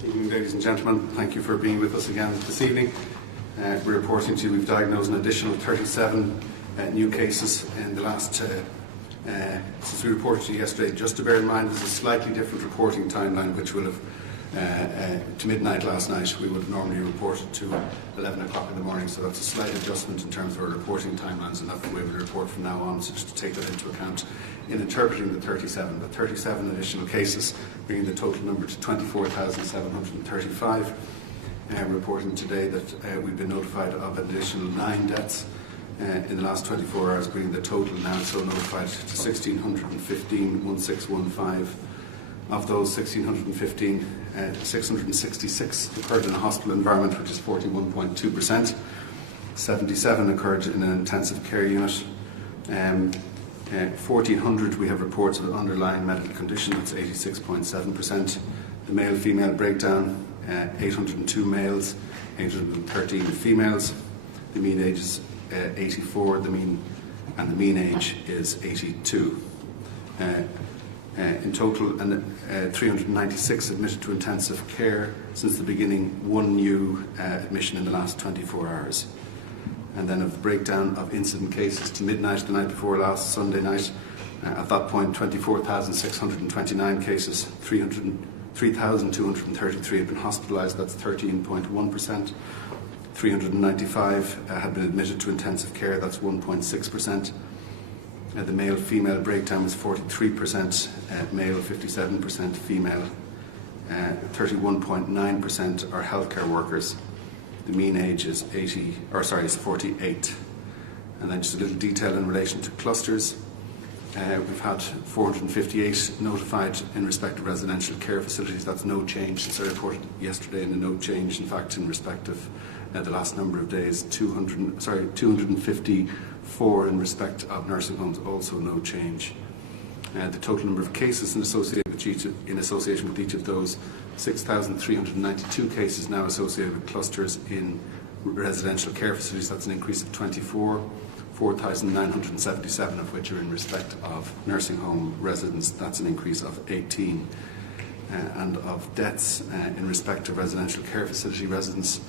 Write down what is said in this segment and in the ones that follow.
Good evening, ladies and gentlemen. Thank you for being with us again this evening. We're reporting to you we've diagnosed an additional 37 new cases in the last, since we reported to you yesterday. Just to bear in mind, there's a slightly different reporting timeline, which will have, to midnight last night, we would have normally reported to 11 o'clock in the morning, so that's a slight adjustment in terms of our reporting timelines, and that's the way we report from now on, so just to take that into account in interpreting the 37. But 37 additional cases, bringing the total number to 24,735. Reporting today that we've been notified of an additional 9 deaths in the last 24 hours, bringing the total now so notified to 1,615. Of those 1,615, 666 occurred in a hospital environment, which is 41.2%. 77 occurred in an intensive care unit. 1,400 we have reports of underlying medical condition, that's 86.7%. The male-female breakdown, 802 males, 813 females. The mean age is 84, the mean age is 82. In total, 396 admitted to intensive care since the beginning, 1 new admission in the last 24 hours. And then of the breakdown of incident cases to midnight the night before last, Sunday night, at that point 24,629 cases, 3,233 had been hospitalised, that's 13.1%. 395 had been admitted to intensive care, that's 1.6%. The male-female breakdown was 43%, male 57%, female 31.9% are healthcare workers. The mean age is 48. And then just a little detail in relation to clusters. We've had 458 notified in respect of residential care facilities. That's no change since I reported yesterday, and a no change, in fact, in respect of the last number of days. 254 in respect of nursing homes, also no change. The total number of cases in association with each of those, 6,392 cases now associated with clusters in residential care facilities. That's an increase of 24. 4,977 of which are in respect of nursing home residents. That's an increase of 18. And of deaths in respect of residential care facility residents,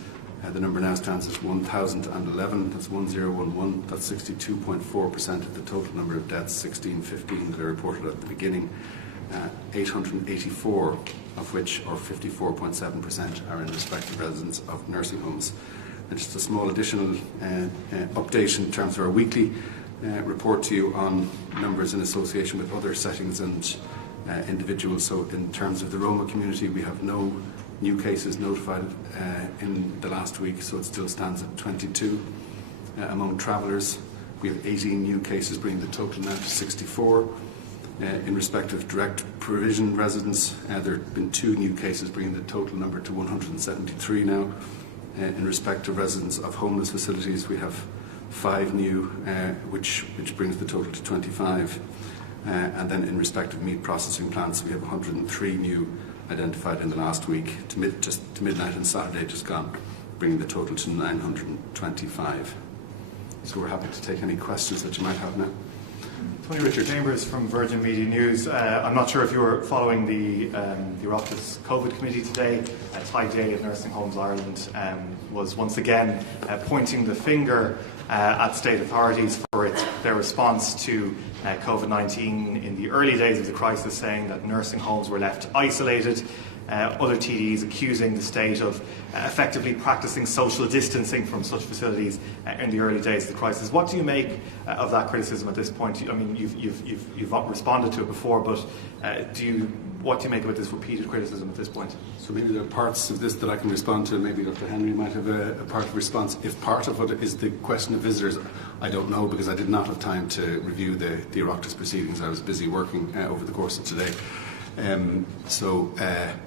the number now stands at 1,011. That's 1011. That's 62.4% of the total number of deaths, 1,615 that I reported at the beginning. 884 of which, or 54.7%, are in respect of residents of nursing homes. And just a small additional update in terms of our weekly report to you on numbers in association with other settings and individuals. So in terms of the Roma community, we have no new cases notified in the last week, so it still stands at 22. Among travellers, we have 18 new cases, bringing the total now to 64. In respect of direct provision residents, there have been 2 new cases, bringing the total number to 173 now. In respect of residents of homeless facilities, we have 5 new, which brings the total to 25. And then in respect of meat processing plants, we have 103 new identified in the last week, just to midnight on Saturday just gone, bringing the total to 925. So we're happy to take any questions that you might have now. Tony Richard Chambers from Virgin Media News. I'm not sure if you were following the Oireachtas COVID committee today. Ty Day of Nursing Homes Ireland was once again pointing the finger at state authorities for their response to COVID-19 in the early days of the crisis, saying that nursing homes were left isolated. Other TDs accusing the state of effectively practicing social distancing from such facilities in the early days of the crisis. What do you make of that criticism at this point? I mean, you've responded to it before, but what do you make of this repeated criticism at this point? So maybe there are parts of this that I can respond to, and maybe Dr. Henry might have a part of response. If part of it is the question of visitors, I don't know, because I did not have time to review the Oireachtas proceedings. I was busy working over the course of today.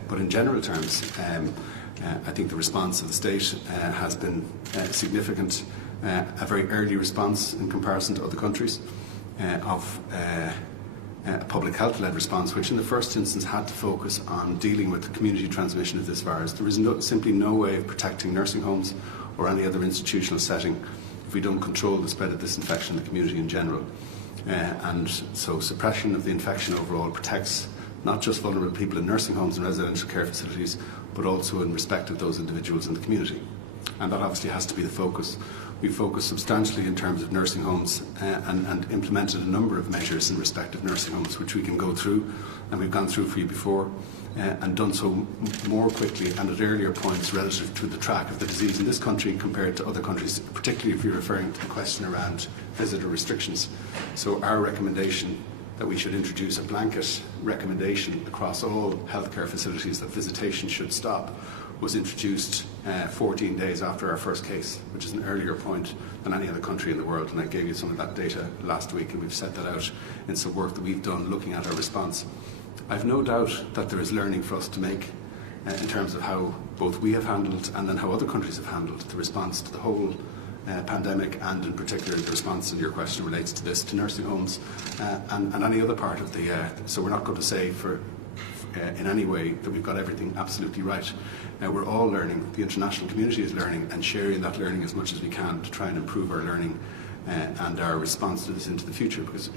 But in general terms, I think the response of the state has been significant, a very early response in comparison to other countries, of a public health-led response, which in the first instance had to focus on dealing with the community transmission of this virus. There is simply no way of protecting nursing homes or any other institutional setting if we don't control the spread of this infection in the community in general. And so suppression of the infection overall protects not just vulnerable people in nursing homes and residential care facilities, but also in respect of those individuals in the community. And that obviously has to be the focus. We focused substantially in terms of nursing homes and implemented a number of measures in respect of nursing homes, which we can go through, and we've gone through for you before, and done so more quickly and at earlier points relative to the track of the disease in this country compared to other countries, particularly if you're referring to the question around visitor restrictions. So our recommendation that we should introduce a blanket recommendation across all healthcare facilities that visitation should stop was introduced 14 days after our first case, which is an earlier point than any other country in the world. And I gave you some of that data last week, and we've set that out in some work that we've done looking at our response. I've no doubt that there is learning for us to make in terms of how both we have handled and then how other countries have handled the response to the whole pandemic, and in particular the response, and your question relates to this, to nursing homes and any other part of the... so we're not going to say in any way that we've got everything absolutely right. We're all learning, the international community is learning, and sharing that learning as much as we can to try and improve our learning and our response to this into the future, because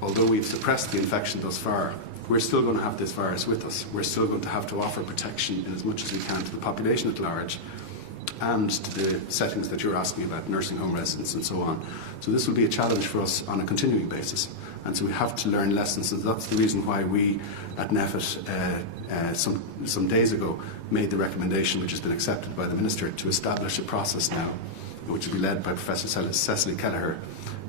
although we've suppressed the infection thus far, we're still going to have this virus with us. We're still going to have to offer protection in as much as we can to the population at large and to the settings that you're asking about, nursing home residents and so on. So this will be a challenge for us on a continuing basis. And so we have to learn lessons, and that's the reason why we at NEFIT some days ago made the recommendation, which has been accepted by the Minister, to establish a process now, which will be led by Professor Cecily Kelleher,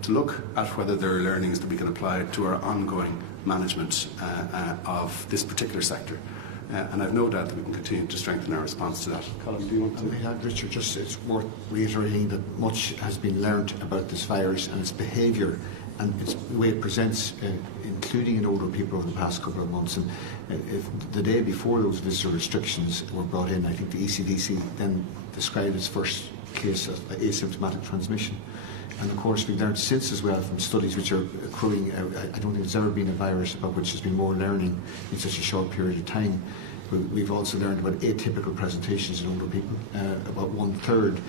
to look at whether there are learnings that we can apply to our ongoing management of this particular sector. And I've no doubt that we can continue to strengthen our response to that. Colin, do you want to? Richard, just it's worth reiterating that much has been learnt about this virus and its behaviour and its the way it presents, including in older people over the past couple of months. And the day before those visitor restrictions were brought in, I think the ECDC then described its first case of asymptomatic transmission. And of course we've learned since as well from studies which are accruing. I don't think there's ever been a virus about which there's been more learning in such a short period of time. We've also learned about atypical presentations in older people. About 1/3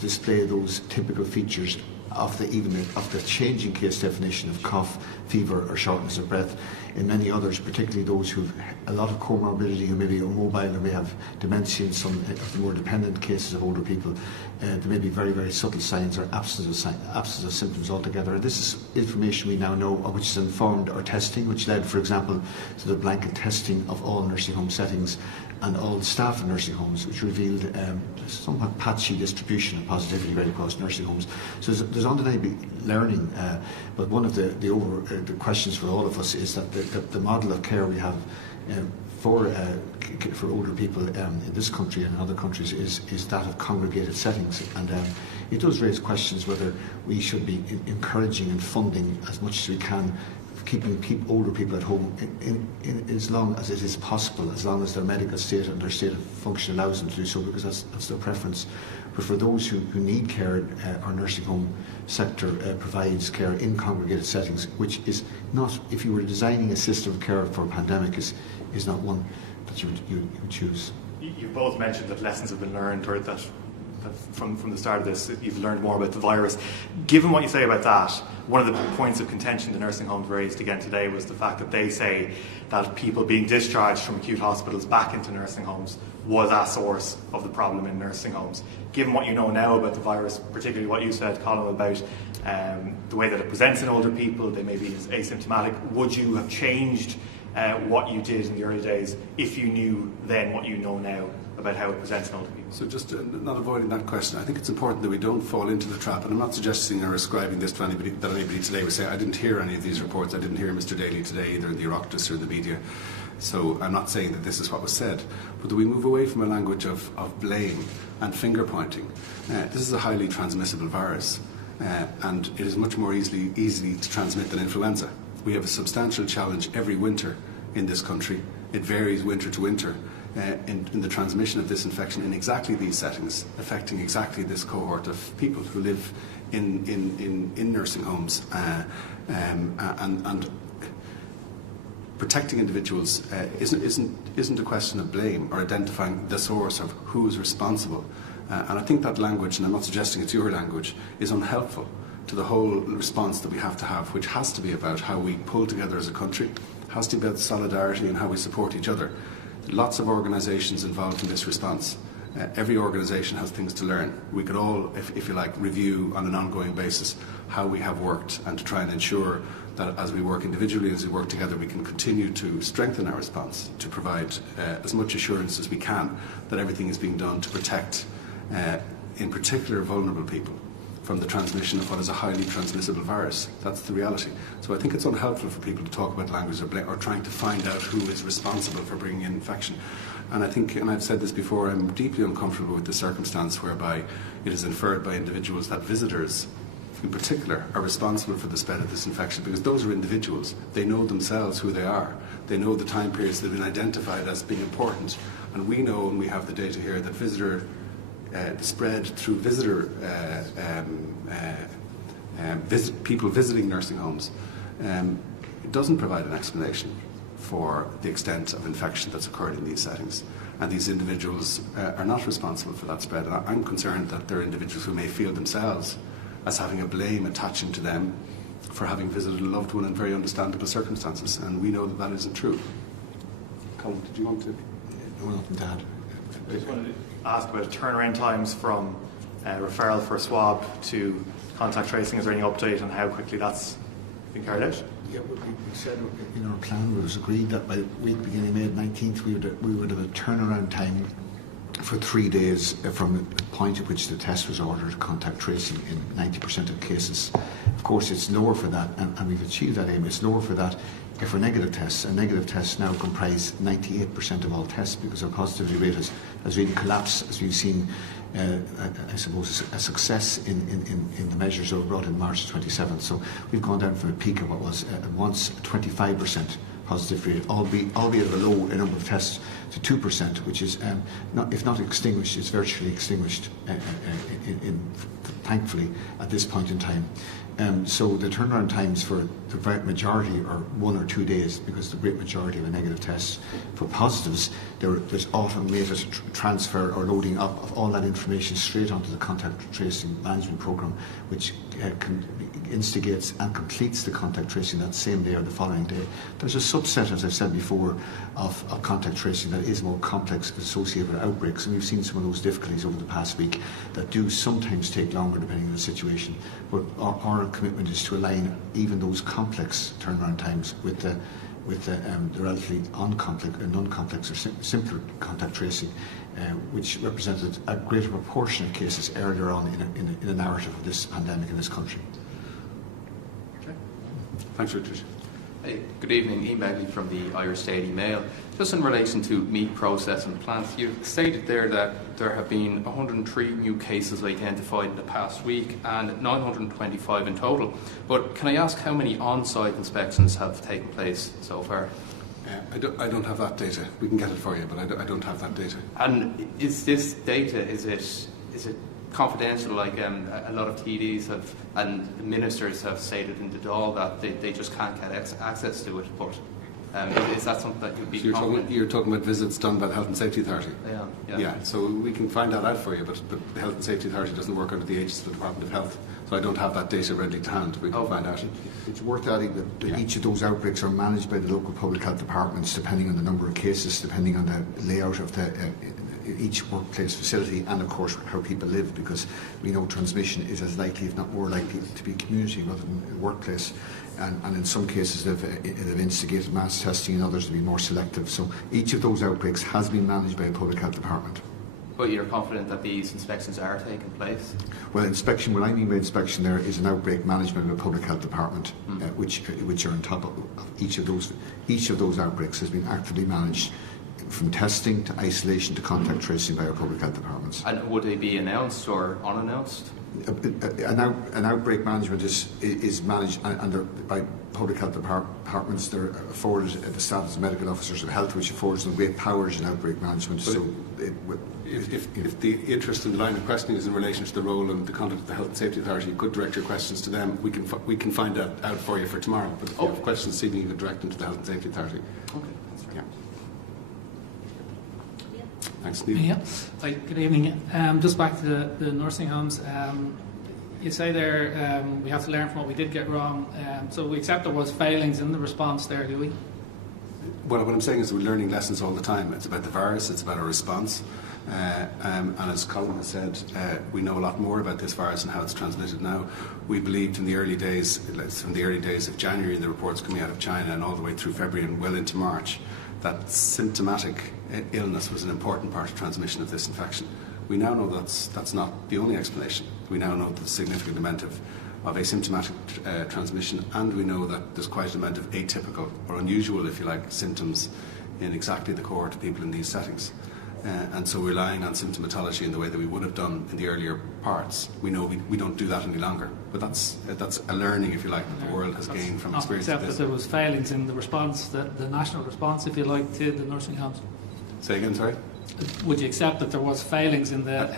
display those typical features of the changing case definition of cough, fever or shortness of breath. In many others, particularly those who have a lot of comorbidity, who maybe are mobile or may have dementia in some of the more dependent cases of older people, there may be very, very subtle signs or absence of symptoms altogether. And this is information we now know, which has informed our testing, which led, for example, to the blanket testing of all nursing home settings and all staff in nursing homes, which revealed somewhat patchy distribution of positivity right across nursing homes. So there's undeniably learning, but one of the questions for all of us is that the model of care we have for older people in this country and in other countries is that of congregated settings, and it does raise questions whether we should be encouraging and funding as much as we can keeping older people at home in as long as it is possible, as long as their medical state and their state of function allows them to do so, because that's their preference. But for those who need care, our nursing home sector provides care in congregated settings, which is not, if you were designing a system of care for a pandemic, is not one that you would choose. You both mentioned that lessons have been learned, or that from the start of this, you've learned more about the virus. Given what you say about that, one of the points of contention the nursing homes raised again today was the fact that they say that people being discharged from acute hospitals back into nursing homes was a source of the problem in nursing homes. Given what you know now about the virus, particularly what you said, Colin, about the way that it presents in older people, they may be asymptomatic, would you have changed what you did in the early days if you knew then what you know now about how it presents in older people? So just not avoiding that question, I think it's important that we don't fall into the trap, and I'm not suggesting or ascribing this to anybody, that anybody today would say, I didn't hear any of these reports, I didn't hear Mr Daly today, either in the Oireachtas or the media. So I'm not saying that this is what was said, but that we move away from a language of blame and finger pointing. This is a highly transmissible virus, and it is much more easily to transmit than influenza. We have a substantial challenge every winter in this country. It varies winter to winter in the transmission of this infection in exactly these settings, affecting exactly this cohort of people who live in nursing homes, and protecting individuals isn't a question of blame or identifying the source of who is responsible. And I think that language, and I'm not suggesting it's your language, is unhelpful to the whole response that we have to have, which has to be about how we pull together as a country, has to be about solidarity and how we support each other. Lots of organisations involved in this response. Every organisation has things to learn. We could all, if you like, review on an ongoing basis how we have worked and to try and ensure that as we work individually, as we work together, we can continue to strengthen our response, to provide as much assurance as we can that everything is being done to protect, in particular, vulnerable people from the transmission of what is a highly transmissible virus. That's the reality. So I think it's unhelpful for people to talk about language or trying to find out who is responsible for bringing in infection. And I think, and I've said this before, I'm deeply uncomfortable with the circumstance whereby it is inferred by individuals that visitors, in particular, are responsible for the spread of this infection, because those are individuals. They know themselves who they are. They know the time periods that have been identified as being important. And we know, and we have the data here, that the spread through visitor people visiting nursing homes it doesn't provide an explanation for the extent of infection that's occurred in these settings. And these individuals are not responsible for that spread. And I'm concerned that there are individuals who may feel themselves as having a blame attaching to them for having visited a loved one in very understandable circumstances. And we know that that isn't true. Colin, did you want to? No, nothing to add. I just wanted to ask about turnaround times from referral for a swab to contact tracing. Is there any update on how quickly that's been carried out? Yeah, we said in our plan, it was agreed that by the week beginning May 19th, we would have a turnaround time for 3 days from the point at which the test was ordered, contact tracing in 90% of cases. Of course, it's lower for that, and we've achieved that aim. It's lower for that for negative tests, and negative tests now comprise 98% of all tests, because our positivity rate has really collapsed, as we've seen, I suppose, a success in the measures that were brought in March 27th. So we've gone down from a peak of what was at once 25% positivity rate, albeit of a low number of tests, to 2%, which is, if not extinguished, it's virtually extinguished, thankfully, at this point in time. So the turnaround times for the great majority are 1 or 2 days, because the great majority of the negative tests. For positives, there's automated transfer or loading up of all that information straight onto the contact tracing management program, which instigates and completes the contact tracing that same day or the following day. There's a subset, as I've said before, of contact tracing that is more complex, associated with outbreaks, and we've seen some of those difficulties over the past week that do sometimes take longer depending on the situation. But our commitment is to align even those complex turnaround times with the relatively non-complex or simpler contact tracing, which represented a greater proportion of cases earlier on in the narrative of this pandemic in this country. Okay. Thanks, Richard. Hey, good evening. Ian Begley from the Irish Daily Mail. Just in relation to meat processing plants, you stated there that there have been 103 new cases identified in the past week and 925 in total. But can I ask how many on-site inspections have taken place so far? I don't have that data. We can get it for you, but I don't have that data. And is this data, is it confidential, like a lot of TDs have and ministers have stated in the Dáil that they just can't get access to it, but is that something that you'd be confident? You're talking about visits done by the Health and Safety Authority? Yeah. So we can find that out for you, but the Health and Safety Authority doesn't work under the aegis of the Department of Health, so I don't have that data readily to hand. We can find out. It's worth adding that each of those outbreaks are managed by the local public health departments, depending on the number of cases, depending on the layout of each workplace facility, and of course how people live, because we know transmission is as likely, if not more likely, to be community rather than workplace. And in some cases they've instigated mass testing, and others to be more selective. So each of those outbreaks has been managed by a public health department. But you're confident that these inspections are taking place? Well, inspection, what I mean by inspection there is an outbreak management of a public health department, which are on top of each of those. Each of those outbreaks has been actively managed, from testing to isolation to contact tracing, by our public health departments. And would they be announced or unannounced? An outbreak management is managed by public health departments. They're afforded the status of medical officers of health, which affords them great powers in outbreak management. But if the interest in the line of questioning is in relation to the role and the conduct of the Health and Safety Authority, you could direct your questions to them. We can find that out for you for tomorrow. But if you have questions this evening, you can direct them to the Health and Safety Authority. Okay, that's right. Yeah. Thanks, Neil. Yeah. Hi, good evening. Just back to the nursing homes. You say there we have to learn from what we did get wrong. So we accept there was failings in the response there, do we? Well, what I'm saying is we're learning lessons all the time. It's about the virus, it's about our response. And as Colin has said, we know a lot more about this virus and how it's transmitted now. We believed in the early days, from the early days of January, the reports coming out of China and all the way through February and well into March, that symptomatic illness was an important part of transmission of this infection. We now know that's not the only explanation. We now know the significant amount of asymptomatic transmission, and we know that there's quite an amount of atypical or unusual, if you like, symptoms in exactly the cohort of people in these settings. And so relying on symptomatology in the way that we would have done in the earlier parts, we know we don't do that any longer. But that's a learning, if you like, that the world has gained from experience of this. Except that there was failings in the response, the national response, if you like, to the nursing homes. Say again, sorry? Would you accept that there was failings in the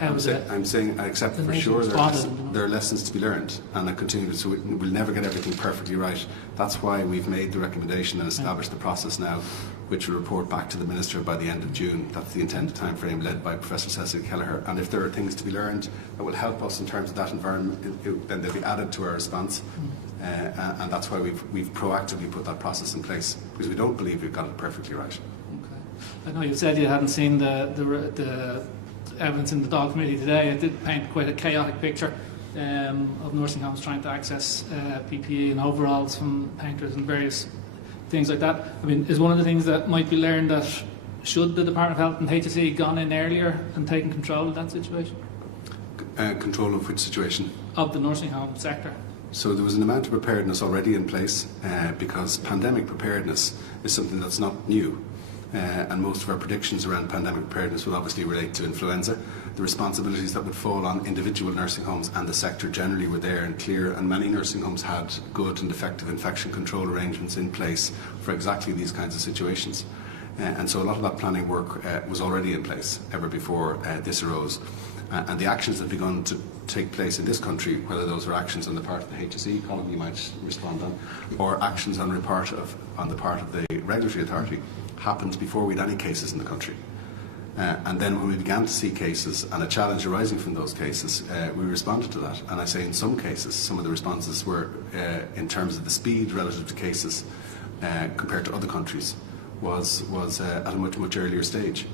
I'm saying I accept for sure there are lessons to be learned, and I continue to. So we'll never get everything perfectly right. That's why we've made the recommendation and established the process now, which will report back to the Minister by the end of June. That's the intended time frame, led by Professor Cecil Kelleher. And if there are things to be learned that will help us in terms of that environment, then they'll be added to our response. And that's why we've proactively put that process in place, because we don't believe we've got it perfectly right. I know you said you hadn't seen the evidence in the dog committee today. It did paint quite a chaotic picture of nursing homes trying to access PPE and overalls from painters and various things like that. I mean, is one of the things that might be learned that should the Department of Health and HSE gone in earlier and taken control of that situation? Control of which situation? Of the nursing home sector. So there was an amount of preparedness already in place, because pandemic preparedness is something that's not new. And most of our predictions around pandemic preparedness will obviously relate to influenza. The responsibilities that would fall on individual nursing homes and the sector generally were there and clear, and many nursing homes had good and effective infection control arrangements in place for exactly these kinds of situations. And so a lot of that planning work was already in place ever before this arose. And the actions that have begun to take place in this country, whether those are actions on the part of the HSE, Colin, you might respond on, or actions on the part of the regulatory authority, happened before we had any cases in the country. And then when we began to see cases and a challenge arising from those cases, we responded to that. And I say in some cases, some of the responses were, in terms of the speed relative to cases compared to other countries, was at a much, much earlier stage.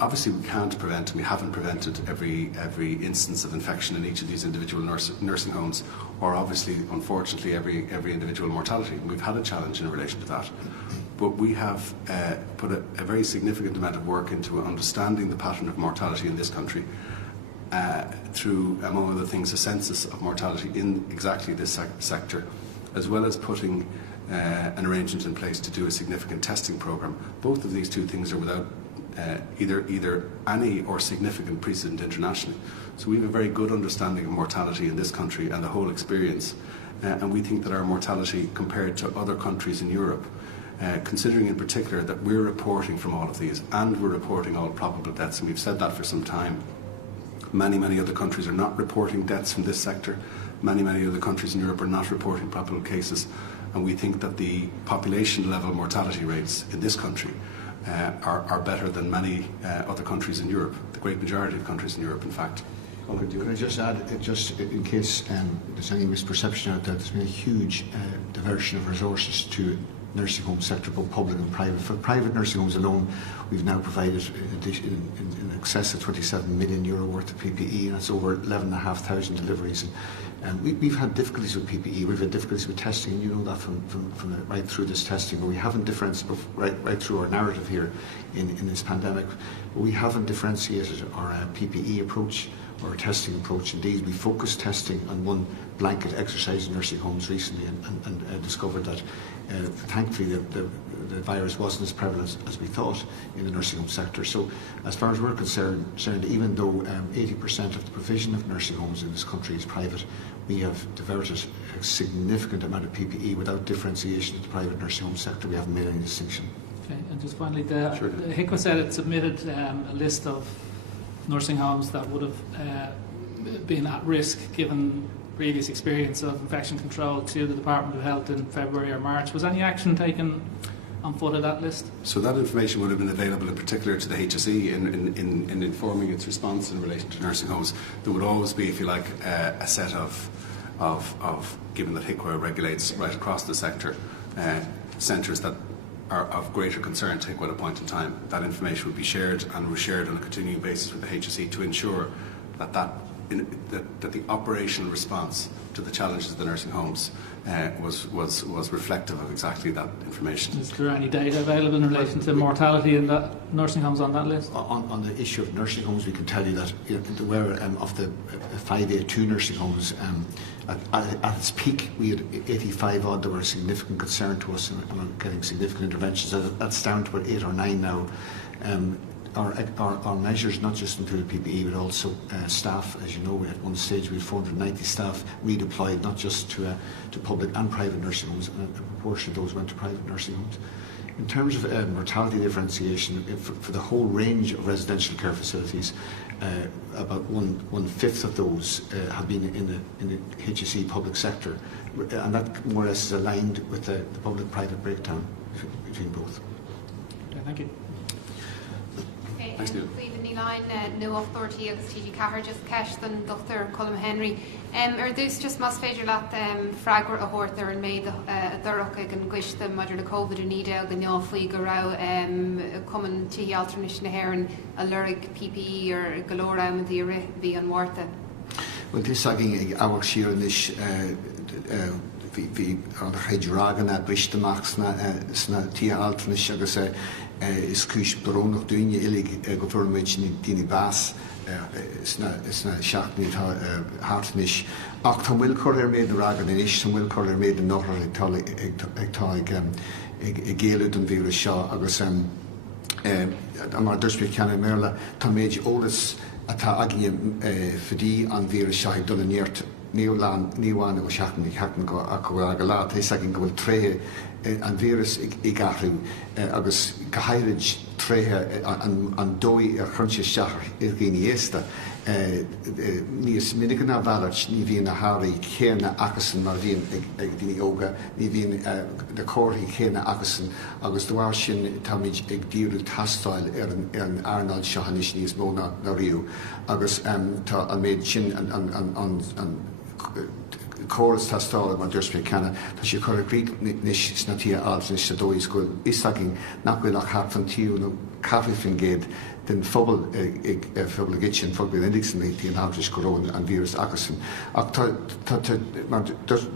Obviously, we can't prevent, and we haven't prevented every instance of infection in each of these individual nursing homes, or obviously, unfortunately, every individual mortality. And we've had a challenge in relation to that. But we have put a very significant amount of work into understanding the pattern of mortality in this country through, among other things, a census of mortality in exactly this sector, as well as putting an arrangement in place to do a significant testing programme. Both of these two things are without either any or significant precedent internationally. So we have a very good understanding of mortality in this country and the whole experience. And we think that our mortality compared to other countries in Europe, considering in particular that we're reporting from all of these and we're reporting all probable deaths, and we've said that for some time. Many other countries are not reporting deaths from this sector. Many other countries in Europe are not reporting probable cases. And we think that the population level mortality rates in this country are better than many other countries in Europe, the great majority of countries in Europe, in fact. Can I just add, just in case there's any misperception out there, there's been a huge diversion of resources to nursing home sector, both public and private. For private nursing homes alone, we've now provided in excess of €27 million worth of PPE, and it's over 11,500 deliveries. And we've had difficulties with PPE, we've had difficulties with testing, and you know that from right through this testing, but we haven't differentiated right through our narrative here in this pandemic. But we haven't differentiated our PPE approach or our testing approach. Indeed, we focused testing on one blanket exercise in nursing homes recently and discovered that thankfully the virus wasn't as prevalent as we thought in the nursing home sector. So as far as we're concerned, even though 80% of the provision of nursing homes in this country is private, we have diverted a significant amount of PPE without differentiation to the private nursing home sector. We haven't made any distinction. Okay, and just finally, HICWA said it submitted a list of nursing homes that would have been at risk given previous experience of infection control to the Department of Health in February or March. Was any action taken on foot of that list? So that information would have been available in particular to the HSE in informing its response in relation to nursing homes. There would always be, if you like, a set of given that HICWA regulates right across the sector, centres that are of greater concern to at a point in time. That information would be shared and was shared on a continuing basis with the HSE to ensure that the operational response to the challenges of the nursing homes was reflective of exactly that information. Is there any data available in relation to mortality in the nursing homes on that list? On the issue of nursing homes, we can tell you that there were of the 582 nursing homes, at its peak we had 85 odd that were a significant concern to us and were getting significant interventions. That's down to about 8 or 9 now. Our measures not just included PPE but also staff. As you know, we at one stage we had 490 staff redeployed not just to public and private nursing homes, and a proportion of those went to private nursing homes. In terms of mortality differentiation, for the whole range of residential care facilities, about one-fifth of those have been in the HSE public sector, and that more or less is aligned with the public-private breakdown between both. Okay, thank you. Thanks, Neil. New Authority agus TG Cahar just cash than Dr. Colm Henry. Dus just mas féidir leat fragwer a hort ar an méid a dúrach ag an gcuiste maidir na Covid in ide ag an neáfaí go rá cuman tí alternis na hairan a lurig PPE ar galore am dí bhí an mórta. Well, this saging ag awag siar inis hí an chaidragan a bristeach sna tí alternis agus is cúis brónach dúine ilig go bhfuirméid daoine bás sna seaachnaí hátanis. Ach tá bhfuil chuir ar méid ragan inis, tá bhfuil chuir ar méid an nóthir ag géalúd an bhíra seo agus an mar dúspé ceanna méla tá méid ólas atá agé fidí an bhíra seo ag dul níart níháin go seaachnaí cheachna go a go bhfuil aga lá, tá sagin go bhfuil tré an vírus i gahrú agus gahairid tréthe an dói ar chunse seachar ar géine éasta. Níos minic na bhairt ní bhíon na háirí chéanna achasan mar bhíon ag daoine óga, ní bhíon na cóirí chéanna achasan agus dúir sin táid ag díú tastáil ar an airnáil seochanis níos mó na riú agus tá an méid sin an choras tastáil mar dúspé cena tá sé chuir gríic níos snatí alnis sa dóis go isagin nach bhfuil ach hat fan tíú nó cafi fin géad den phobal ag phobal gitsin phobal indigsan tí an háis goróin an vírus agasan. Ach mar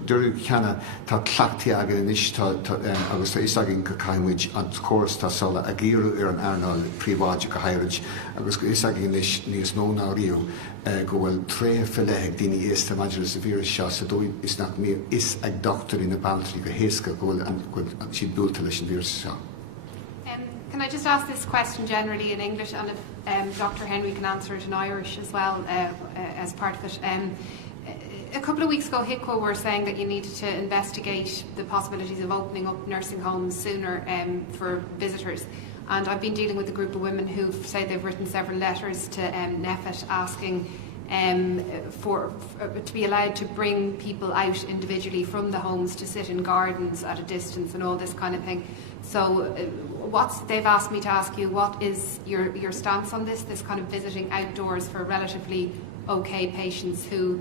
dúir cena tá tlachtaí agan inis agus tá isagin go caiimid an choras tastála a gíú ar an airnáil príomháide go hairid agus go isagin níos mó ná riú go bhfuil tré fiile ag daoine éasta maidir sa vírus seo sa dói is nach mé is ag doctor in a baltrí go héasca go bhfuil an siad búlta leis an vírus seo. Can I just ask this question generally in English, and if Dr. Henry can answer it in Irish as well as part of it. A couple of weeks ago, HICWA were saying that you needed to investigate the possibilities of opening up nursing homes sooner for visitors. And I've been dealing with a group of women who say they've written several letters to NEFIT asking to be allowed to bring people out individually from the homes to sit in gardens at a distance and all this kind of thing. So they've asked me to ask you, what is your stance on this kind of visiting outdoors for relatively okay patients who,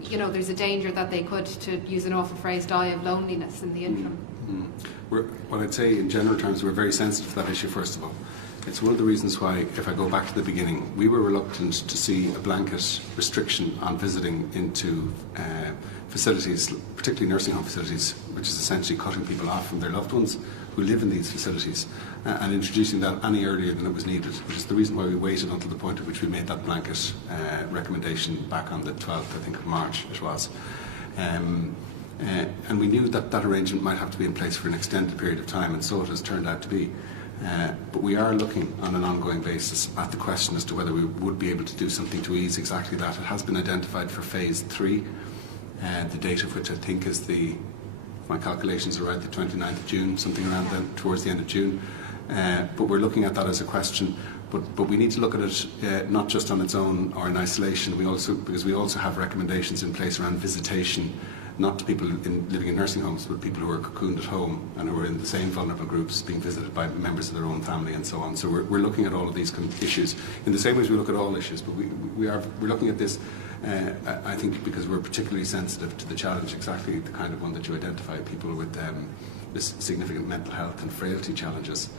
you know, there's a danger that they could, to use an awful phrase, die of loneliness in the interim? What I'd say in general terms, we're very sensitive to that issue, first of all. It's one of the reasons why, if I go back to the beginning, we were reluctant to see a blanket restriction on visiting into facilities, particularly nursing home facilities, which is essentially cutting people off from their loved ones who live in these facilities, and introducing that any earlier than it was needed, which is the reason why we waited until the point at which we made that blanket recommendation back on the 12th, I think, of March it was. And we knew that that arrangement might have to be in place for an extended period of time, and so it has turned out to be. But we are looking on an ongoing basis at the question as to whether we would be able to do something to ease exactly that. It has been identified for phase 3, the date of which I think is if my calculations are right, the 29th of June, something around then, towards the end of June. But we're looking at that as a question. But we need to look at it not just on its own or in isolation. Because we also have recommendations in place around visitation, not to people living in nursing homes, but people who are cocooned at home and who are in the same vulnerable groups, being visited by members of their own family and so on. So we're looking at all of these issues in the same way as we look at all issues. But we're looking at this, I think, because we're particularly sensitive to the challenge, exactly the kind of one that you identify, people with significant mental health and frailty challenges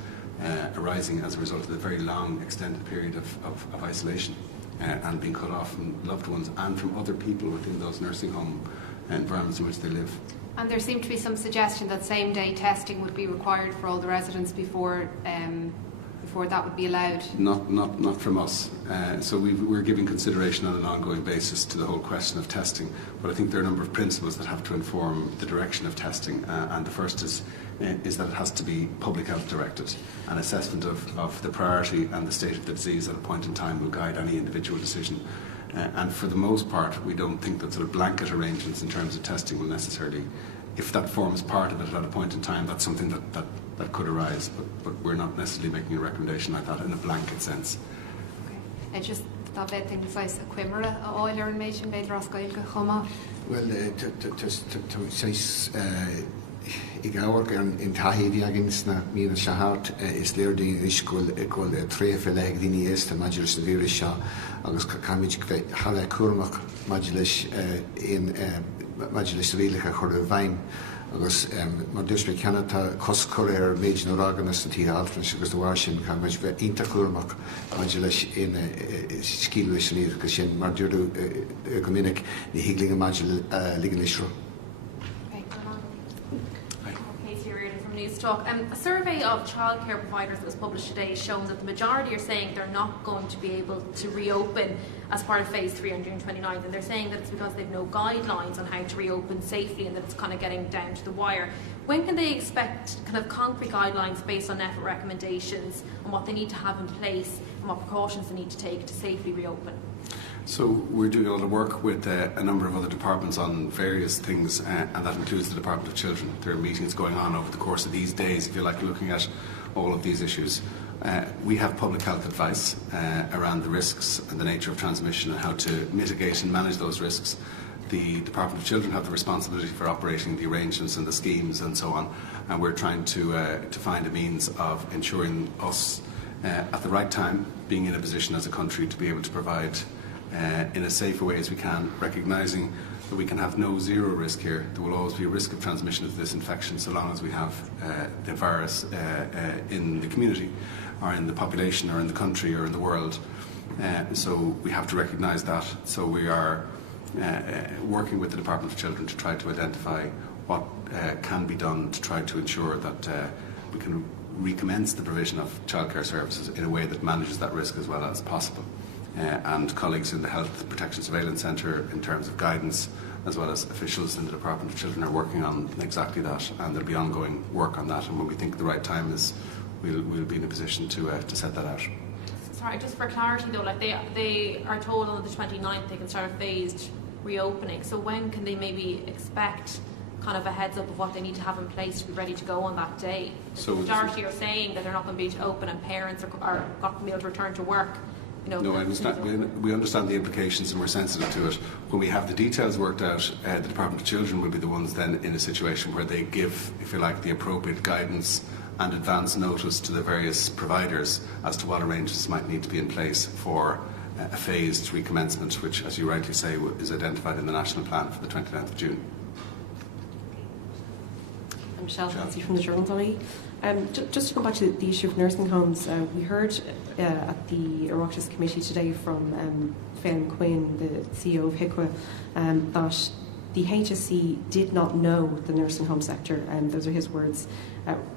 arising as a result of the very long extended period of isolation and being cut off from loved ones and from other people within those nursing home environments in which they live. And there seemed to be some suggestion that same-day testing would be required for all the residents before that would be allowed. Not from us. So we're giving consideration on an ongoing basis to the whole question of testing. But I think there are a number of principles that have to inform the direction of testing. And the first is that it has to be public health directed. An assessment of the priority and the state of the disease at a point in time will guide any individual decision. And for the most part, we don't think that sort of blanket arrangements in terms of testing will necessarily, if that forms part of it at a point in time, that's something that could arise. But we're not necessarily making a recommendation like that in a blanket sense. Okay. Just that bit thing is a quimera all your information made Roscoilga chuma. Well, to say igawar in tahi agins na mina shahart is there the iskol trefe leg dini est majlis virisha agus kamij hala kurmak majlis in majlis rilika chorvain agus modus Canada coscorer major organas the alphans agus the washin kamij interkurmak majlis in skillisli because in marjuru communic the higling majlis lignishro. News Talk. A survey of childcare providers that was published today is showing that the majority are saying they're not going to be able to reopen as part of phase 3 on June 29th, and they're saying that it's because they've no guidelines on how to reopen safely and that it's kind of getting down to the wire. When can they expect kind of concrete guidelines based on NPHET recommendations on what they need to have in place and what precautions they need to take to safely reopen? So we're doing a lot of work with a number of other departments on various things, and that includes the Department of Children. There are meetings going on over the course of these days, if you like, looking at all of these issues. We have public health advice around the risks and the nature of transmission and how to mitigate and manage those risks. The Department of Children have the responsibility for operating the arrangements and the schemes and so on, and we're trying to find a means of ensuring us at the right time being in a position as a country to be able to provide in as safe a way as we can, recognising that we can have no zero risk here. There will always be a risk of transmission of this infection so long as we have the virus in the community or in the population or in the country or in the world. So we have to recognise that. So we are working with the Department of Children to try to identify what can be done to try to ensure that we can recommence the provision of childcare services in a way that manages that risk as well as possible. And colleagues in the Health Protection Surveillance Centre in terms of guidance, as well as officials in the Department of Children, are working on exactly that, and there'll be ongoing work on that, and when we think the right time is, we'll be in a position to set that out. Sorry, just for clarity though, like they are told on the 29th they can start a phased reopening, so when can they maybe expect kind of a heads up of what they need to have in place to be ready to go on that day? So the majority are saying that they're not going to be able to open and parents are not going to be able to return to work. No, I understand. We understand the implications and we're sensitive to it. When we have the details worked out, the Department of Children will be the ones then in a situation where they give, if you like, the appropriate guidance and advance notice to the various providers as to what arrangements might need to be in place for a phased recommencement, which, as you rightly say, is identified in the National Plan for the 29th of June. I'm Michelle Hancy from the Journal Daily. Just to come back to the issue of nursing homes, we heard at the Oireachtas Committee today from Finn Quinn, the CEO of HICWA, that the HSE did not know the nursing home sector, and those are his words,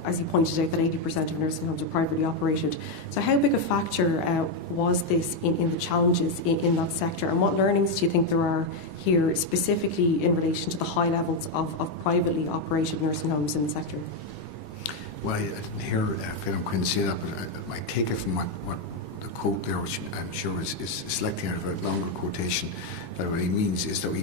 as he pointed out that 80% of nursing homes are privately operated. So how big a factor was this in the challenges in that sector, and what learnings do you think there are here specifically in relation to the high levels of privately operated nursing homes in the sector? Well, I didn't hear Phil Quinn say that, but I might take it from what the quote there, which I'm sure is selecting out of a longer quotation, that what he means is that we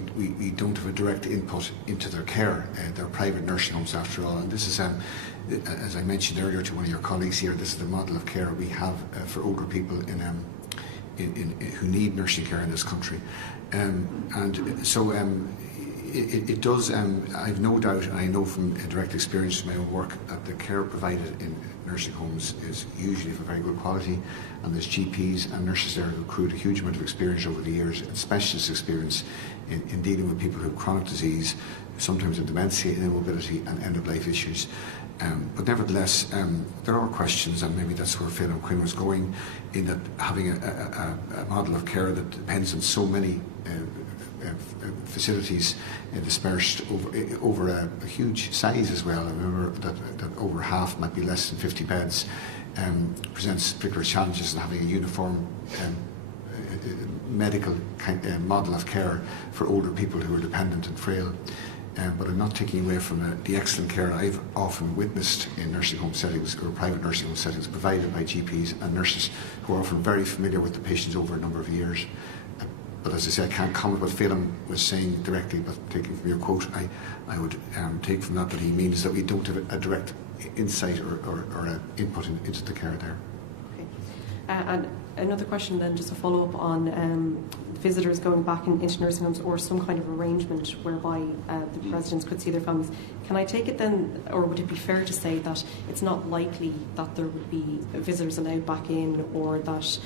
don't have a direct input into their care. They're private nursing homes after all, and this is, as I mentioned earlier to one of your colleagues here, this is the model of care we have for older people who need nursing care in this country. It does, I've no doubt, and I know from direct experience in my own work, that the care provided in nursing homes is usually of a very good quality, and there's GPs and nurses there who accrued a huge amount of experience over the years, and specialist experience in dealing with people who have chronic disease, sometimes in dementia, immobility and end-of-life issues. But nevertheless, there are questions, and maybe that's where Phelan Quinn was going, in that having a model of care that depends on so many facilities dispersed over a huge size as well. I remember that over half might be less than 50 beds, presents particular challenges in having a uniform medical model of care for older people who are dependent and frail. But I'm not taking away from the excellent care I've often witnessed in nursing home settings or private nursing home settings provided by GPs and nurses who are often very familiar with the patients over a number of years. But as I say, I can't comment what Phelan was saying directly, but taking from your quote, I would take from that he means that we don't have a direct insight or input into the care there. Okay. And another question then, just a follow-up on visitors going back into nursing homes or some kind of arrangement whereby the residents could see their families. Can I take it then, or would it be fair to say that it's not likely that there would be visitors allowed back in, or that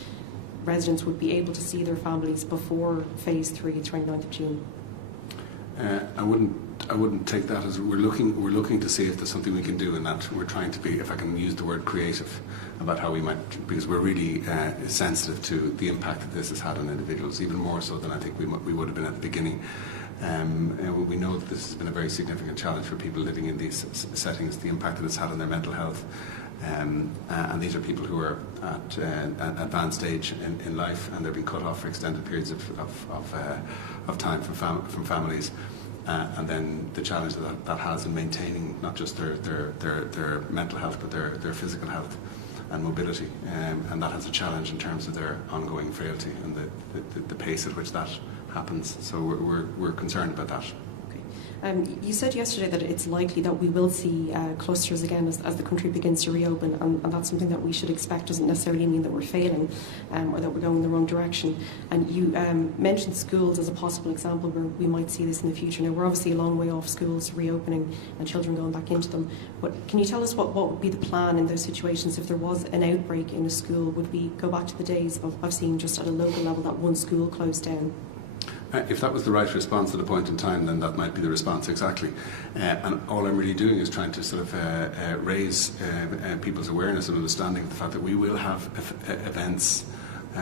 residents would be able to see their families before phase 3, 29th of June? I wouldn't take that as we're looking to see if there's something we can do in that. We're trying to be, if I can use the word, creative about how we might, because we're really sensitive to the impact that this has had on individuals, even more so than I think we would have been at the beginning. We know that this has been a very significant challenge for people living in these settings, the impact that it's had on their mental health. And these are people who are at an advanced age in life, and they're being cut off for extended periods of time from families. And then the challenge that has in maintaining not just their mental health, but their physical health and mobility. And that has a challenge in terms of their ongoing frailty and the pace at which that happens. So we're concerned about that. You said yesterday that it's likely that we will see clusters again as the country begins to reopen, and that's something that we should expect. Doesn't necessarily mean that we're failing or that we're going in the wrong direction. And you mentioned schools as a possible example where we might see this in the future. Now, we're obviously a long way off schools reopening and children going back into them, but can you tell us what would be the plan in those situations if there was an outbreak in a school? Would we go back to the days of seeing just at a local level that one school closed down? If that was the right response at a point in time, then that might be the response exactly. And all I'm really doing is trying to sort of raise people's awareness and understanding of the fact that we will have events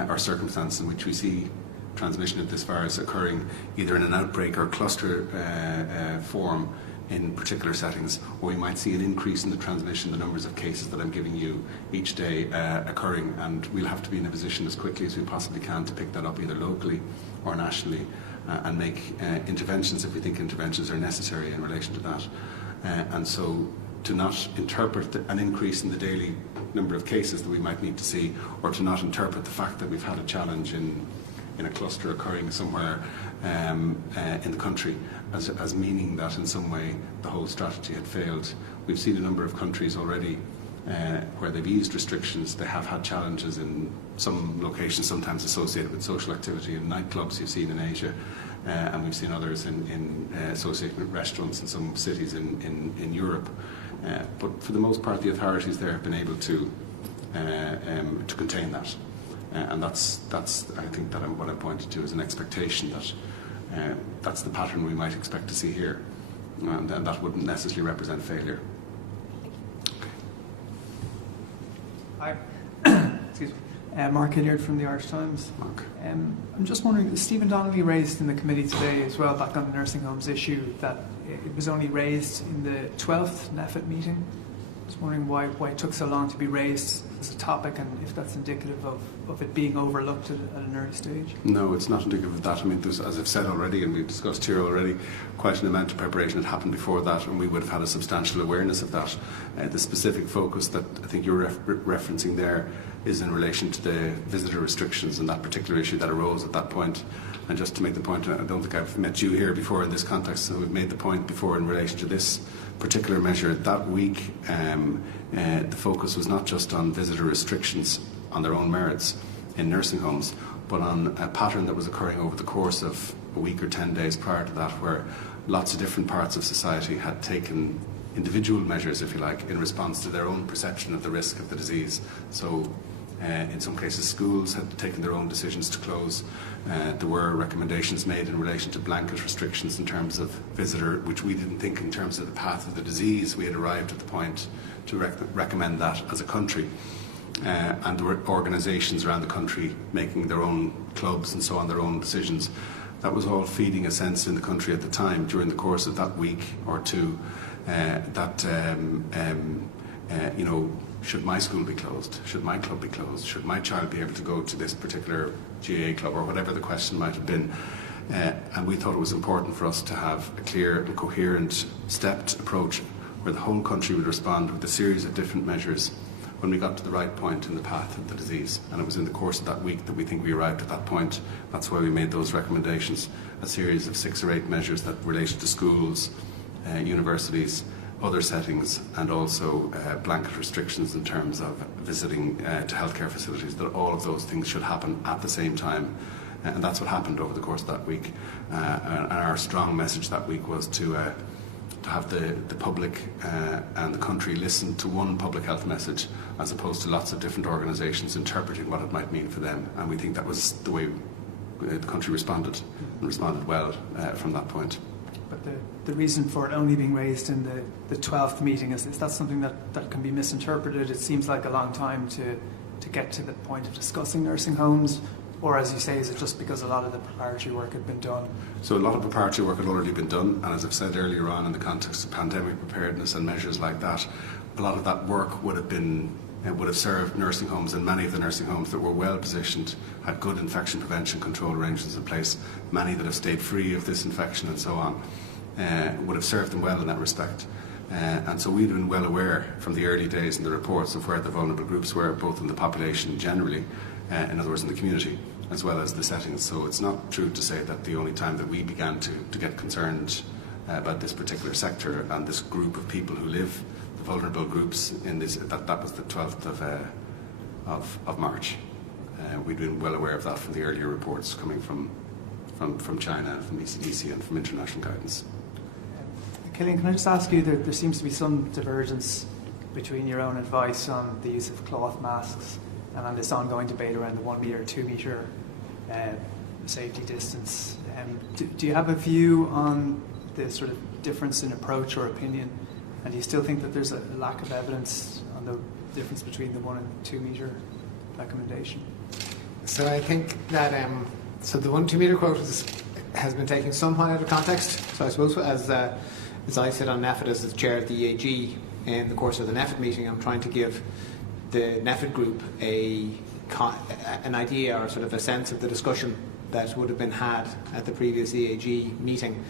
or circumstances in which we see transmission of this virus occurring either in an outbreak or cluster form in particular settings, or we might see an increase in the transmission, the numbers of cases that I'm giving you each day occurring, and we'll have to be in a position as quickly as we possibly can to pick that up either locally or nationally and make interventions if we think interventions are necessary in relation to that. And so to not interpret an increase in the daily number of cases that we might need to see, or to not interpret the fact that we've had a challenge in a cluster occurring somewhere in the country as meaning that in some way the whole strategy had failed. We've seen a number of countries already where they've eased restrictions. They have had challenges in some locations, sometimes associated with social activity in nightclubs you've seen in Asia, and we've seen others associated with restaurants in some cities in Europe. But for the most part, the authorities there have been able to contain that. And that's I think that what I pointed to as an expectation that that's the pattern we might expect to see here, and that wouldn't necessarily represent failure. Hi, excuse me. Mark Hilliard from the Irish Times. Mark. I'm just wondering, Stephen Donnelly raised in the committee today as well, back on the nursing homes issue, that it was only raised in the 12th NEFIT meeting. Just wondering why it took so long to be raised as a topic, and if that's indicative of it being overlooked at an early stage. No, it's not indicative of that. I mean, there's, as I've said already, and we've discussed here already, quite an amount of preparation had happened before that, and we would have had a substantial awareness of that. The specific focus that I think you're referencing there is in relation to the visitor restrictions and that particular issue that arose at that point. And just to make the point, I don't think I've met you here before in this context, so we've made the point before in relation to this particular measure. That week, the focus was not just on visitor restrictions on their own merits in nursing homes, but on a pattern that was occurring over the course of a week or 10 days prior to that, where lots of different parts of society had taken individual measures, if you like, in response to their own perception of the risk of the disease. So In some cases, schools had taken their own decisions to close. There were recommendations made in relation to blanket restrictions in terms of visitor, which we didn't think in terms of the path of the disease. We had arrived at the point to recommend that as a country. And there were organisations around the country making their own clubs and so on, their own decisions. That was all feeding a sense in the country at the time, during the course of that week or two, you know, should my school be closed? Should my club be closed? Should my child be able to go to this particular GAA club, or whatever the question might have been? And we thought it was important for us to have a clear and coherent, stepped approach where the whole country would respond with a series of different measures when we got to the right point in the path of the disease. And it was in the course of that week that we think we arrived at that point. That's why we made those recommendations, a series of 6 or 8 measures that related to schools, universities, other settings, and also blanket restrictions in terms of visiting to healthcare facilities, that all of those things should happen at the same time. And that's what happened over the course of that week. And our strong message that week was to have the public and the country listen to one public health message, as opposed to lots of different organisations interpreting what it might mean for them. And we think that was the way the country responded, and responded well from that point. But the reason for it only being raised in the 12th meeting, is that something that can be misinterpreted? It seems like a long time to get to the point of discussing nursing homes. Or, as you say, is it just because a lot of the preparatory work had been done? So a lot of preparatory work had already been done, and as I've said earlier on, in the context of pandemic preparedness and measures like that, a lot of that work would have served nursing homes, and many of the nursing homes that were well positioned had good infection prevention control arrangements in place. Many that have stayed free of this infection and so on would have served them well in that respect. And so we'd been well aware from the early days in the reports of where the vulnerable groups were, both in the population generally, in other words in the community, as well as the settings. So it's not true to say that the only time that we began to get concerned about this particular sector and this group of people who live, the vulnerable groups, in this, that was the 12th of March. We'd been well aware of that from the earlier reports coming from China, from ECDC and from international guidance. Killian, can I just ask you, there seems to be some divergence between your own advice on the use of cloth masks and on this ongoing debate around the 1 metre, 2 metre safety distance. Do you have a view on the sort of difference in approach or opinion? And do you still think that there's a lack of evidence on the difference between the 1 and 2 metre recommendation? So I think that so the 1 2 metre quote has been taken somewhat out of context. So I suppose as I sit on NEFID as the chair of the EAG, in the course of the NEFID meeting, I'm trying to give the NEFID group an idea or sort of a sense of the discussion that would have been had at the previous EAG meeting.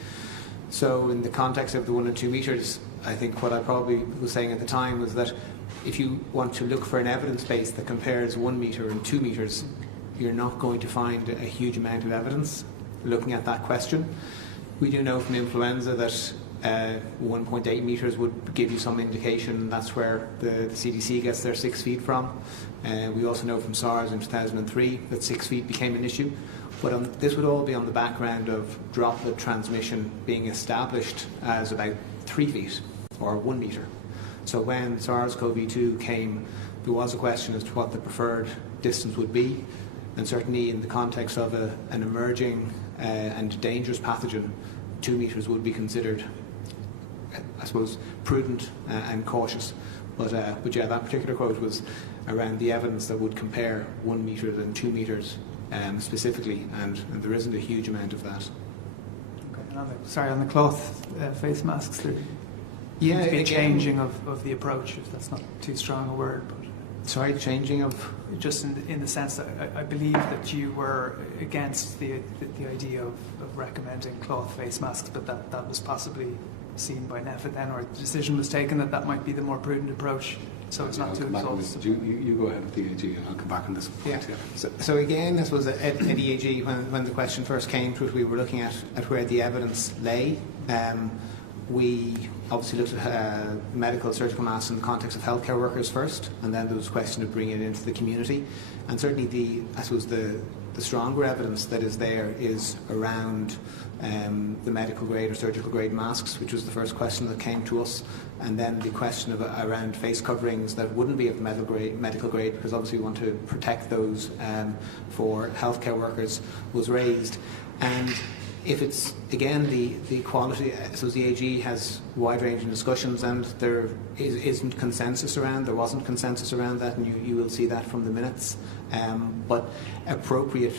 So in the context of the 1 and 2 metres, I think what I probably was saying at the time was that if you want to look for an evidence base that compares 1 metre and 2 metres, you're not going to find a huge amount of evidence looking at that question. We do know from influenza that 1.8 metres would give you some indication. That's where the CDC gets their 6 feet from. We also know from SARS in 2003 that 6 feet became an issue. But this would all be on the background of droplet transmission being established as about 3 feet or 1 metre. So when SARS-CoV-2 came, there was a question as to what the preferred distance would be. And certainly in the context of an emerging and dangerous pathogen, 2 metres would be considered, I suppose, prudent and cautious. But yeah, that particular quote was around the evidence that would compare 1 metre and 2 metres specifically, and there isn't a huge amount of that. Okay. And on the cloth face masks, there seems to be a changing of the approach, if that's not too strong a word. But sorry, changing of? Just in the sense that I believe that you were against the idea of recommending cloth face masks, but that was possibly seen by NEFID then, or the decision was taken that might be the more prudent approach, so it's not too exhaustive. You go ahead with the EAG and I'll come back on this point. Yeah. So again, I suppose at EAG, when the question first came to it, we were looking at where the evidence lay. we obviously looked at medical surgical masks in the context of healthcare workers first, and then there was a question of bringing it into the community. And certainly the stronger evidence that is there is around the medical grade or surgical grade masks, which was the first question that came to us, and then the question of around face coverings that wouldn't be of medical grade, because obviously we want to protect those for healthcare workers, was raised. And if it's, again, the quality, so the AG has wide-ranging discussions, and there isn't consensus around, there wasn't consensus around that, and you will see that from the minutes. But appropriate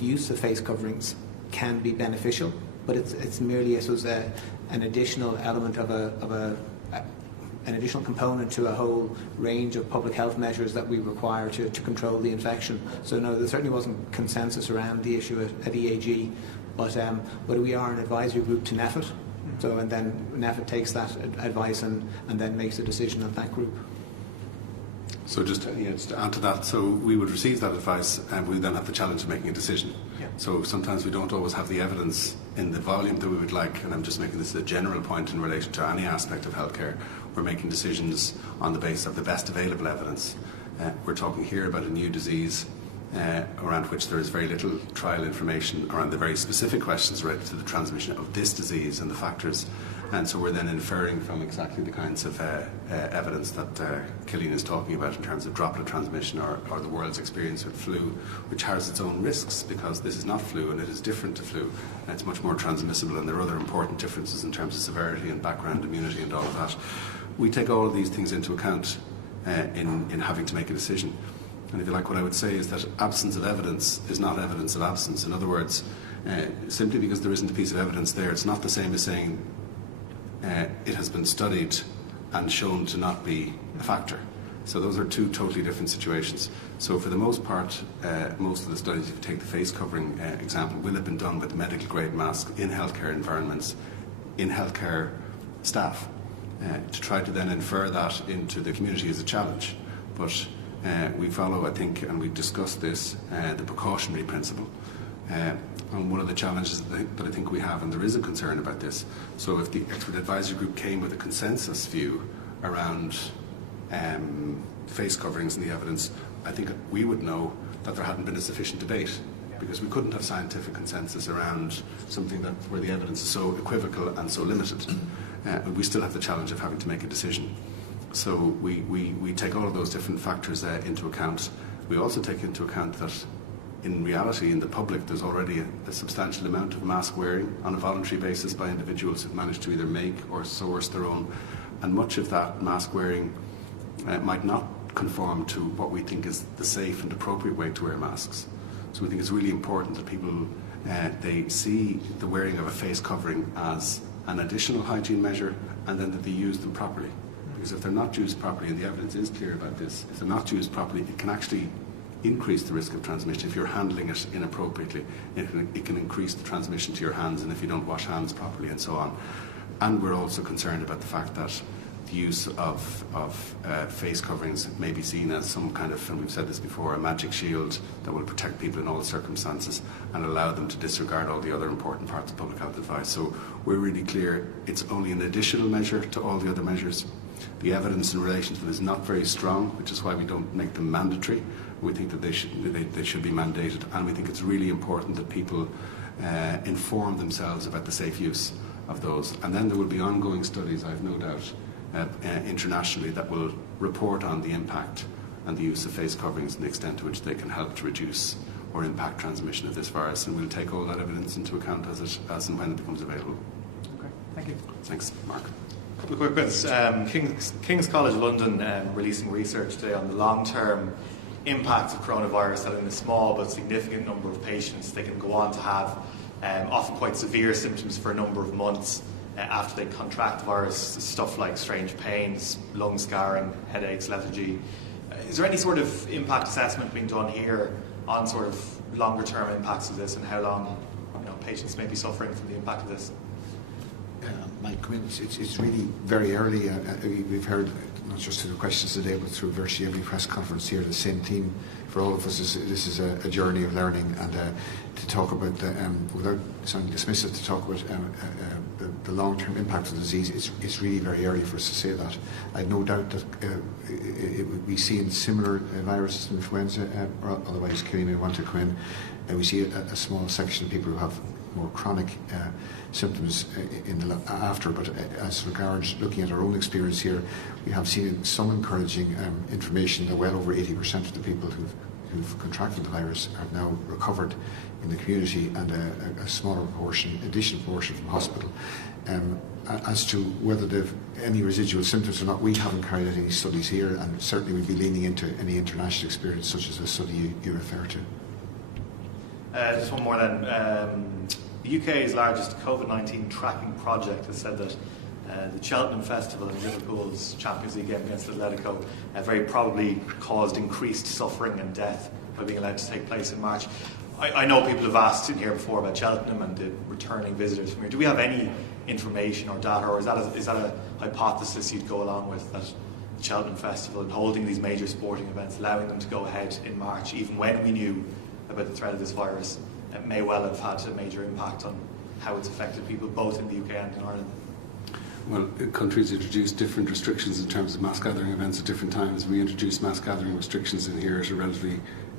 use of face coverings can be beneficial, but it's merely, I suppose, an additional element of an additional component to a whole range of public health measures that we require to control the infection. So no, there certainly wasn't consensus around the issue at EAG, but we are an advisory group to NEFIT, so, and then NEFIT takes that advice and then makes a decision of that group. So just to add to that, so we would receive that advice and we then have the challenge of making a decision. Yeah. So sometimes we don't always have the evidence in the volume that we would like, and I'm just making this a general point in relation to any aspect of healthcare. We're making decisions on the basis of the best available evidence. We're talking here about a new disease around which there is very little trial information around the very specific questions related to the transmission of this disease and the factors. And so we're then inferring from exactly the kinds of evidence that Cillian is talking about in terms of droplet transmission or the world's experience with flu, which has its own risks because this is not flu and it is different to flu. And it's much more transmissible, and there are other important differences in terms of severity and background immunity and all of that. We take all of these things into account in having to make a decision. And if you like, what I would say is that absence of evidence is not evidence of absence. In other words, simply because there isn't a piece of evidence there, it's not the same as saying it has been studied and shown to not be a factor. So those are two totally different situations. So for the most part, most of the studies, if you take the face covering example, will have been done with medical grade masks in healthcare environments, in healthcare staff. To try to then infer that into the community is a challenge. But we follow, I think, and we discussed this, the precautionary principle. And one of the challenges that I think we have, and there is a concern about this, so if the expert advisory group came with a consensus view around face coverings and the evidence, I think we would know that there hadn't been a sufficient debate, because we couldn't have scientific consensus around something where the evidence is so equivocal and so limited. We still have the challenge of having to make a decision. So we take all of those different factors into account. We also take into account that in reality, in the public, there's already a substantial amount of mask wearing on a voluntary basis by individuals who've managed to either make or source their own. And much of that mask wearing might not conform to what we think is the safe and appropriate way to wear masks. So we think it's really important that people, they see the wearing of a face covering as an additional hygiene measure, and then that they use them properly. Because if they're not used properly, and the evidence is clear about this, if they're not used properly, it can actually increase the risk of transmission. If you're handling it inappropriately, it can increase the transmission to your hands, and if you don't wash hands properly and so on. And we're also concerned about the fact that the use of face coverings may be seen as some kind of, and we've said this before, a magic shield that will protect people in all circumstances and allow them to disregard all the other important parts of public health advice. So we're really clear it's only an additional measure to all the other measures. The evidence in relation to them is not very strong, which is why we don't make them mandatory. We think that they should be mandated, and we think it's really important that people inform themselves about the safe use of those. And then there will be ongoing studies, I've no doubt, internationally that will report on the impact and the use of face coverings and the extent to which they can help to reduce or impact transmission of this virus. And we'll take all that evidence into account as and when it becomes available. Okay, thank you. Thanks, Mark. A couple of quick bits. King's College London releasing research today on the long-term impacts of coronavirus, that in a small but significant number of patients they can go on to have often quite severe symptoms for a number of months after they contract the virus, stuff like strange pains, lung scarring, headaches, lethargy. Is there any sort of impact assessment being done here on sort of longer term impacts of this, and how long patients may be suffering from the impact of this? Mike, it's really very early. We've heard not just through the questions today, but through virtually every press conference here, the same theme for all of us is this is a journey of learning, and to talk about without sounding dismissive, to talk about the long-term impact of the disease. It's really very early for us to say that. I have no doubt that we see in similar viruses, influenza, or otherwise killing may want to come in. We see a small section of people who have more chronic symptoms after, but as regards looking at our own experience here, we have seen some encouraging information that well over 80% of the people who've contracted the virus have now recovered in the community, and a smaller proportion, additional proportion from hospital. As to whether they've any residual symptoms or not, we haven't carried out any studies here, and certainly we'd be leaning into any international experience such as the study you refer to. Just one more then. The UK's largest COVID-19 tracking project has said that the Cheltenham Festival and Liverpool's Champions League game against Atletico very probably caused increased suffering and death by being allowed to take place in March. I know people have asked in here before about Cheltenham and the returning visitors from here. Do we have any information or data, or is that a hypothesis you'd go along with, that the Cheltenham Festival and holding these major sporting events, allowing them to go ahead in March, even when we knew about the threat of this virus, it may well have had a major impact on how it's affected people both in the UK and in Ireland? Well, countries introduce different restrictions in terms of mass gathering events at different times. We introduced mass gathering restrictions in here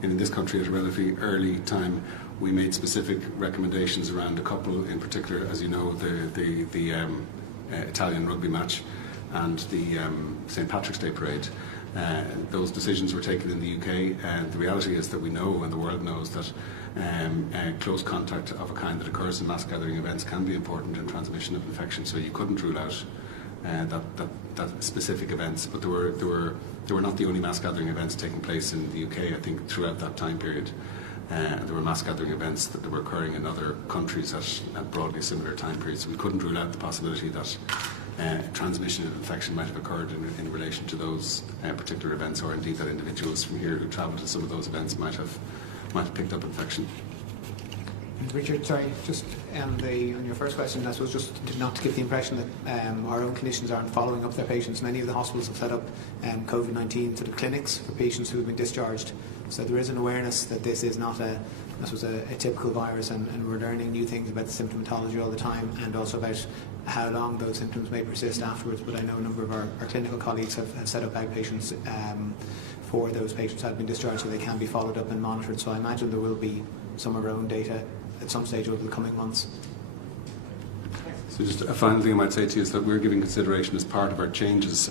in this country at a relatively early time. We made specific recommendations around a couple, in particular, as you know, the Italian rugby match and the St. Patrick's Day parade. Those decisions were taken in the UK, and the reality is that we know, and the world knows, that close contact of a kind that occurs in mass gathering events can be important in transmission of infection. So you couldn't rule out that specific events, but there were not the only mass gathering events taking place in the UK. I think throughout that time period, there were mass gathering events that were occurring in other countries at broadly similar time periods. So we couldn't rule out the possibility that transmission of infection might have occurred in relation to those particular events, or indeed that individuals from here who travelled to some of those events might have picked up infection. Richard, sorry, just on your first question, I suppose just not to give the impression that our own clinicians aren't following up their patients. Many of the hospitals have set up COVID-19 sort of clinics for patients who have been discharged. So there is an awareness that this is not a typical virus, and we're learning new things about the symptomatology all the time, and also about how long those symptoms may persist afterwards. But I know a number of our clinical colleagues have set up outpatients for those patients who have been discharged, so they can be followed up and monitored. So I imagine there will be some of our own data at some stage over the coming months. So just a final thing I might say to you is that we're giving consideration as part of our changes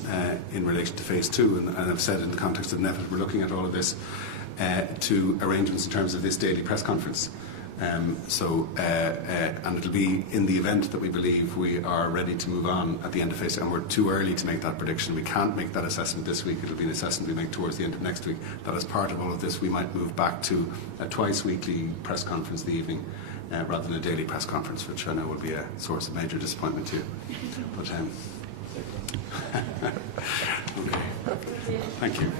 in relation to phase 2, and I've said in the context of NEFIT, we're looking at all of this to arrangements in terms of this daily press conference. And it'll be in the event that we believe we are ready to move on at the end of phase 2, and we're too early to make that prediction. We can't make that assessment this week. It'll be an assessment we make towards the end of next week, that as part of all of this we might move back to a twice weekly press conference in the evening rather than a daily press conference, which I know will be a source of major disappointment to you. But okay. Thank you.